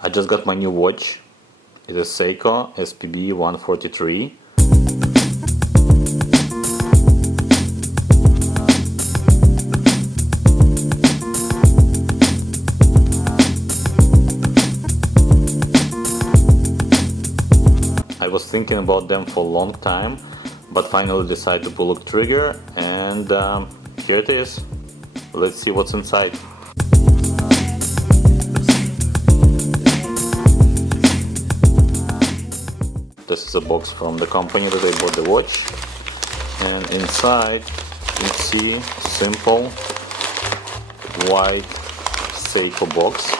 I just got my new watch. It is Seiko SPB143. I was thinking about them for a long time, but finally decided to pull the trigger, and here it is. Let's see what's inside. This is a box from the company that I bought the watch, and inside you can see simple white Seiko box.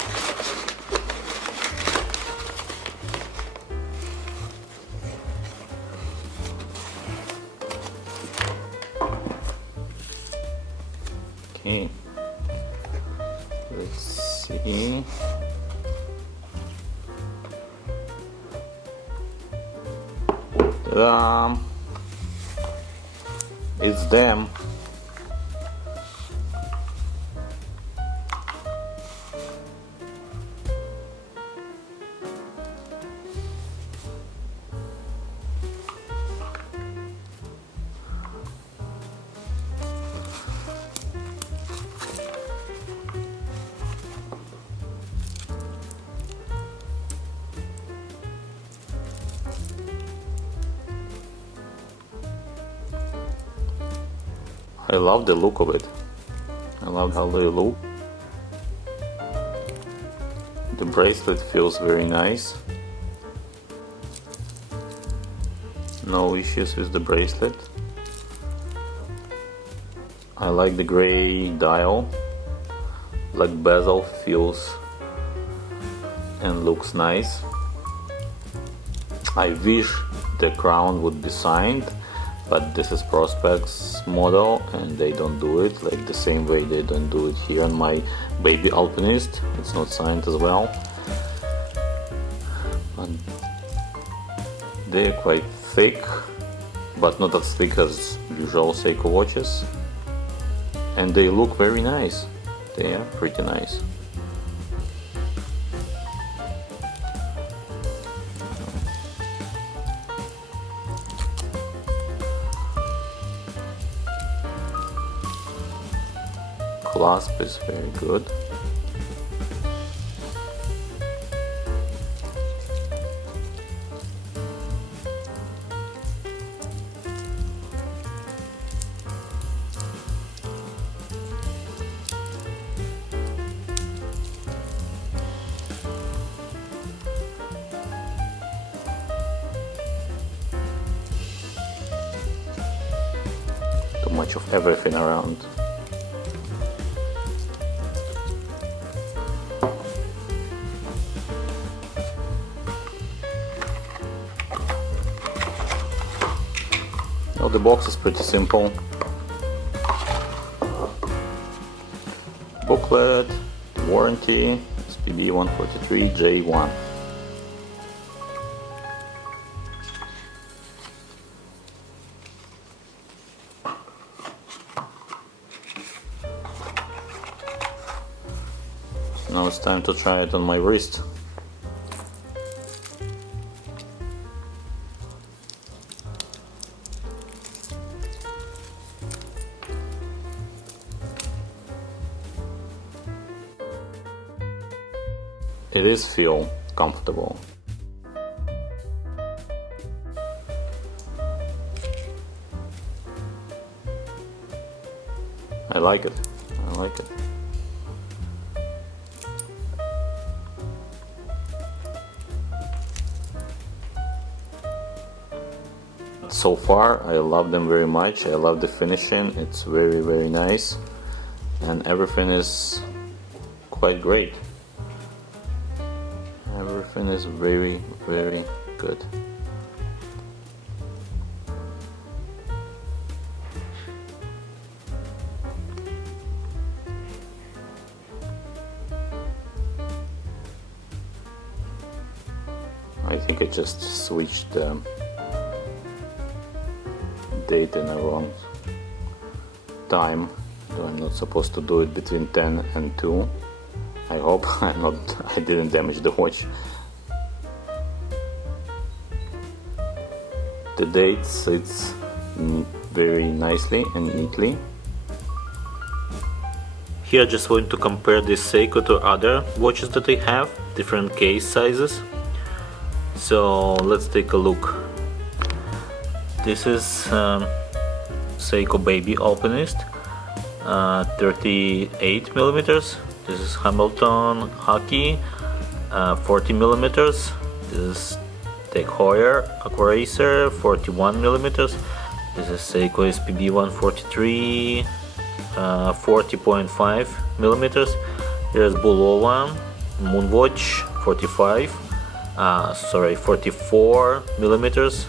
Okay, let's see. It's them. I love the look of it. I love how they look. The bracelet feels very nice. No issues with the bracelet. I like the gray dial. Like bezel feels and looks nice. I wish the crown would be signed, but this is Prospex model and they don't do it, like the same way they don't do it here on my baby Alpinist. It's not signed as well. But they're quite thick, but not as thick as usual Seiko watches. And they look very nice. They are pretty nice. Clasp is very good. Too much of everything around. Well, the box is pretty simple. Booklet, warranty, SPB143J1. Now it's time to try it on my wrist. It is feel comfortable. I like it. I like it. So far, I love them very much. I love the finishing. It's very, very nice, and everything is quite great. Everything is very, very good. I think I just switched the date in the wrong time. So I'm not supposed to do it between 10 and 2. I hope I didn't damage the watch. The date sits very nicely and neatly. Here I just want to compare this Seiko to other watches that I have, different case sizes. So let's take a look. This is Seiko Baby Alpinist, 38 millimeters. This is Hamilton Hockey, 40 millimeters. This is Tech Heuer Aqua Racer, 41 millimeters. This is Seiko SPB143, 40.5 millimeters. Here's Bulova Moonwatch, 44 millimeters.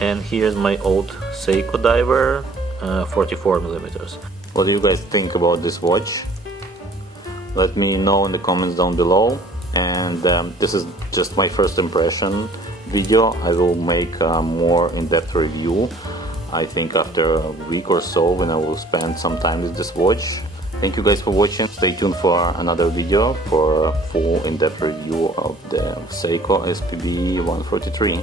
And here's my old Seiko Diver, 44 millimeters. What do you guys think about this watch? Let me know in the comments down below. And this is just my first impression video. I will make a more in-depth review, I think after a week or so, when I will spend some time with this watch. Thank you guys for watching. Stay tuned for another video for a full in-depth review of the Seiko SPB143.